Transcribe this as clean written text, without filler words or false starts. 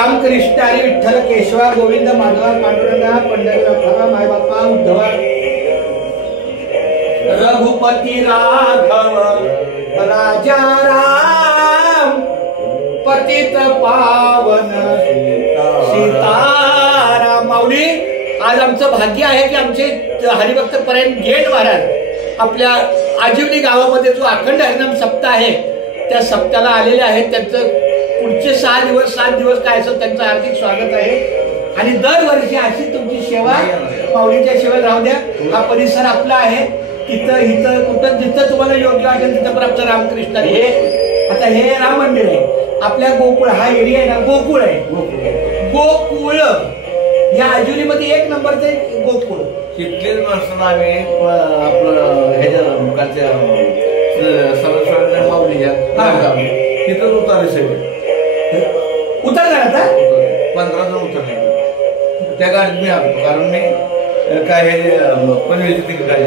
रामकृष्ण हरी विठ्ठल केशवा गोविंद माधवा पांडुरंगा पंढरनाथा माय बाप्पा उद्धवा रघुपती राघव राजा राम पतित पावन सीताराम। माऊली, आज आमचं भाग्य आहे की आमचे हरिभक्त पर्यंत गेट महाराज आपल्या आजिवली गावामध्ये जो अखंड हरिनाम सप्ताह आहे त्या सप्त्याला आलेले आहेत। त्यांचं पुढचे 7 दिवस काय असं त्यांचं हार्दिक स्वागत आहे। आणि दरवर्षी अशी तुमची सेवा माऊलीच्या सेवेत राहू द्या। हा परिसर आपला आहे, तिथं इथं कुठं जिथं तुम्हाला योग्य वाटेल तिथं पण आपलं रामकृष्ण हे आता हे राम मंदिर आहे आपल्या गोकुळ हा एरिया आहे ना, गोकुळ आहे। गोकुळ या आजुलीमध्ये 1 नंबरचे गोकुळ तिथलेच माणसाला आम्ही आपलं ह्याच्या मुखाच्या सरस्वती माऊलीच्या तिथंच उतारे सगळे उतरणार आता 15 जण उतरले त्या गाडीत मी आलो, कारण मी काय हे पनवेलची तिकीट काढली।